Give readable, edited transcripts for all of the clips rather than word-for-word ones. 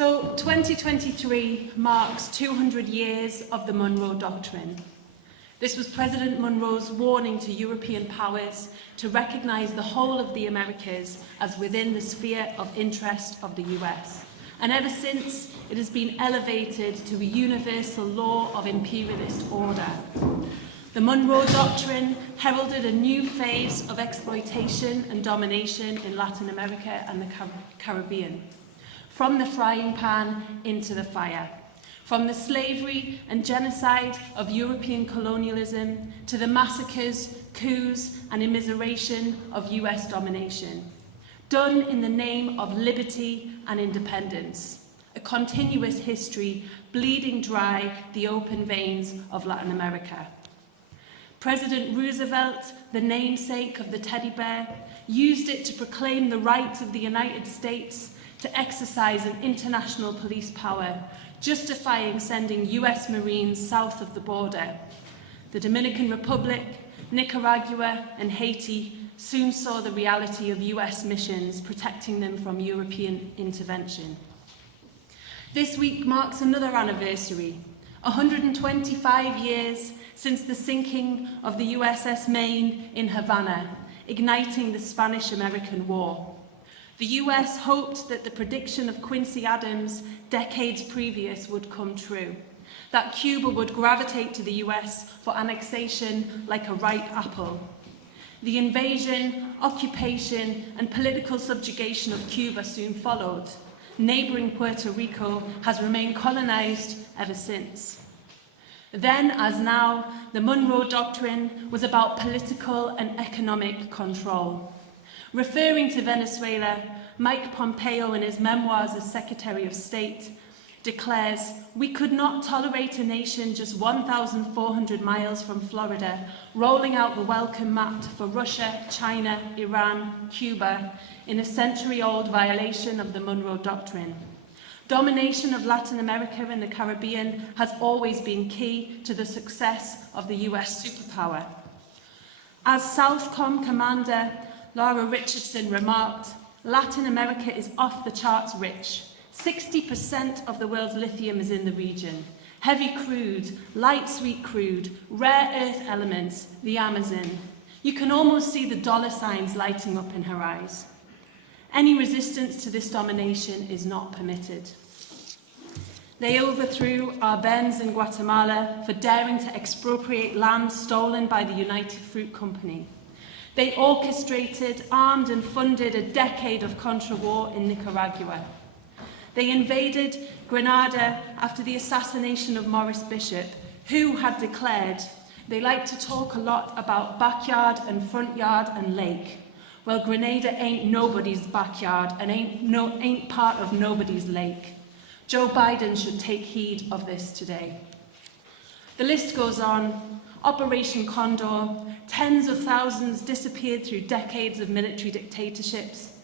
So 2023 marks 200 years of the Monroe Doctrine. This was President Monroe's warning to European powers to recognise the whole of the Americas as within the sphere of interest of the US. And ever since, it has been elevated to a universal law of imperialist order. The Monroe Doctrine heralded a new phase of exploitation and domination in Latin America and the Caribbean. From the frying pan into the fire. From the slavery and genocide of European colonialism to the massacres, coups and immiseration of US domination. Done in the name of liberty and independence. A continuous history bleeding dry the open veins of Latin America. President Roosevelt, the namesake of the teddy bear, used it to proclaim the right of the United States to exercise an international police power, justifying sending US Marines south of the border. The Dominican Republic, Nicaragua and Haiti soon saw the reality of US missions protecting them from European intervention. This week marks another anniversary, 125 years since the sinking of the USS Maine in Havana, igniting the Spanish-American War. The US hoped that the prediction of Quincy Adams decades previous would come true, that Cuba would gravitate to the US for annexation like a ripe apple. The invasion, occupation and political subjugation of Cuba soon followed. Neighbouring Puerto Rico has remained colonized ever since. Then, as now, the Monroe Doctrine was about political and economic control. Referring to Venezuela, Mike Pompeo, in his memoirs as Secretary of State, declares, "We could not tolerate a nation just 1,400 miles from Florida, rolling out the welcome mat for Russia, China, Iran, Cuba, in a century-old violation of the Monroe Doctrine. Domination of Latin America and the Caribbean has always been key to the success of the US superpower." As Southcom Commander Laura Richardson remarked, Latin America is off the charts rich. 60% of the world's lithium is in the region. Heavy crude, light sweet crude, rare earth elements, the Amazon. You can almost see the dollar signs lighting up in her eyes. Any resistance to this domination is not permitted. They overthrew Arbenz in Guatemala for daring to expropriate land stolen by the United Fruit Company. They orchestrated, armed and funded a decade of Contra war in Nicaragua. They invaded Grenada after the assassination of Maurice Bishop, who had declared, "They like to talk a lot about backyard and front yard and lake. Well, Grenada ain't nobody's backyard and ain't part of nobody's lake." Joe Biden should take heed of this today. The list goes on. Operation Condor, tens of thousands disappeared through decades of military dictatorships.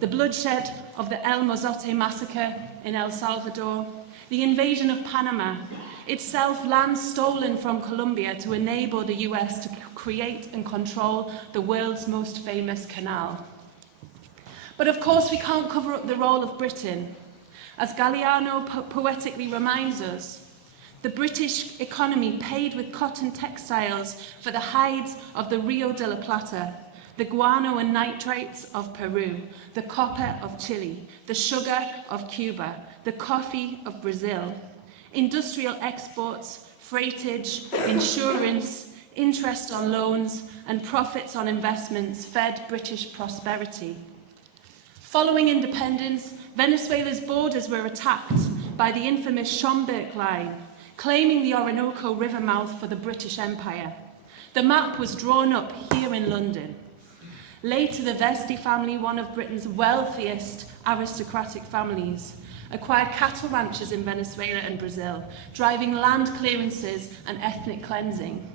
The bloodshed of the El Mozote massacre in El Salvador. The invasion of Panama, itself land stolen from Colombia to enable the US to create and control the world's most famous canal. But of course we can't cover up the role of Britain. As Galeano poetically reminds us, the British economy paid with cotton textiles for the hides of the Rio de la Plata, the guano and nitrates of Peru, the copper of Chile, the sugar of Cuba, the coffee of Brazil. Industrial exports, freightage, insurance, interest on loans and profits on investments fed British prosperity. Following independence, Venezuela's borders were attacked by the infamous Schomburg Line, claiming the Orinoco River mouth for the British Empire. The map was drawn up here in London. Later, the Vesti family, one of Britain's wealthiest aristocratic families, acquired cattle ranches in Venezuela and Brazil, driving land clearances and ethnic cleansing.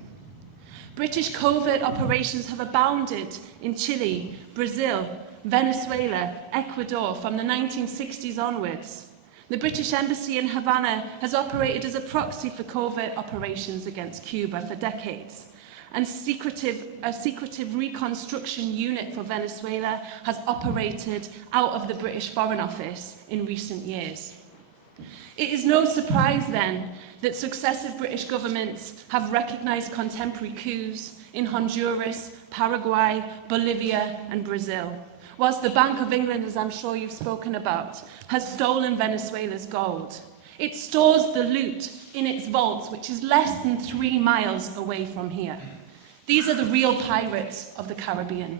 British covert operations have abounded in Chile, Brazil, Venezuela, Ecuador from the 1960s onwards. The British Embassy in Havana has operated as a proxy for covert operations against Cuba for decades. And a secretive reconstruction unit for Venezuela has operated out of the British Foreign Office in recent years. It is no surprise then that successive British governments have recognised contemporary coups in Honduras, Paraguay, Bolivia and Brazil, whilst the Bank of England, as I'm sure you've spoken about, has stolen Venezuela's gold. It stores the loot in its vaults, which is less than 3 miles away from here. These are the real pirates of the Caribbean.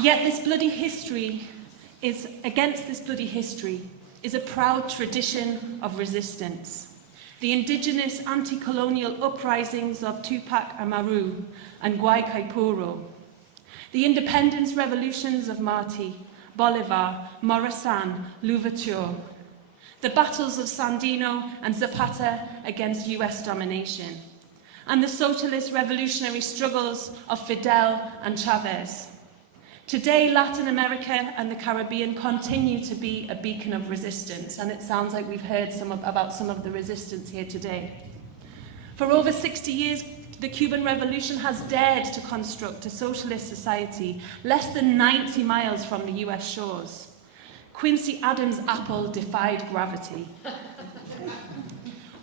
Yet this bloody history is a proud tradition of resistance. The indigenous anti-colonial uprisings of Tupac Amaru and Guaycaipuro, the independence revolutions of Martí, Bolivar, Morazán, Louverture, the battles of Sandino and Zapata against US domination, and the socialist revolutionary struggles of Fidel and Chavez. Today, Latin America and the Caribbean continue to be a beacon of resistance, and it sounds like we've heard about some of the resistance here today. For over 60 years, the Cuban Revolution has dared to construct a socialist society less than 90 miles from the US shores. Quincy Adams' apple defied gravity.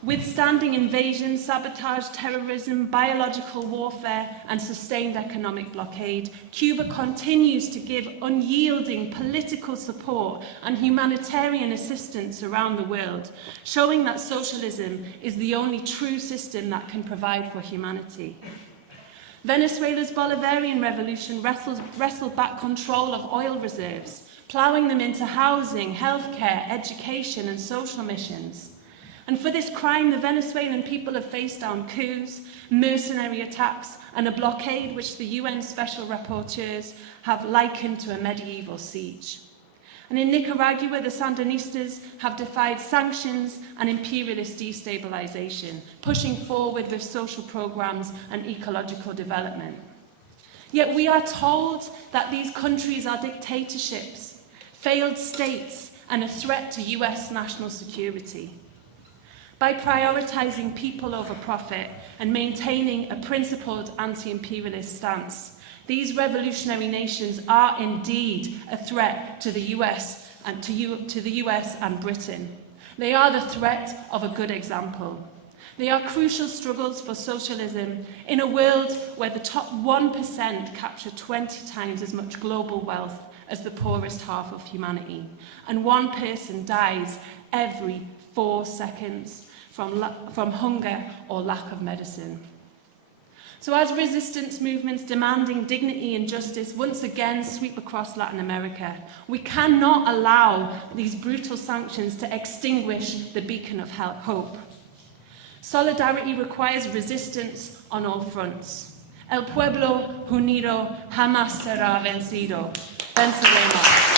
Withstanding invasion, sabotage, terrorism, biological warfare and sustained economic blockade, Cuba continues to give unyielding political support and humanitarian assistance around the world, showing that socialism is the only true system that can provide for humanity. Venezuela's Bolivarian revolution wrestled back control of oil reserves, ploughing them into housing, healthcare, education and social missions. And for this crime, the Venezuelan people have faced down coups, mercenary attacks, and a blockade which the UN special rapporteurs have likened to a medieval siege. And in Nicaragua, the Sandinistas have defied sanctions and imperialist destabilization, pushing forward with social programs and ecological development. Yet we are told that these countries are dictatorships, failed states, and a threat to US national security. By prioritising people over profit and maintaining a principled anti-imperialist stance, these revolutionary nations are indeed a threat to the US and to the US and Britain. They are the threat of a good example. They are crucial struggles for socialism in a world where the top 1% capture 20 times as much global wealth as the poorest half of humanity, and 1 person dies every 4 seconds from hunger or lack of medicine. So as resistance movements demanding dignity and justice once again sweep across Latin America, we cannot allow these brutal sanctions to extinguish the beacon of hope. Solidarity requires resistance on all fronts. El pueblo unido jamás será vencido. Venceremos.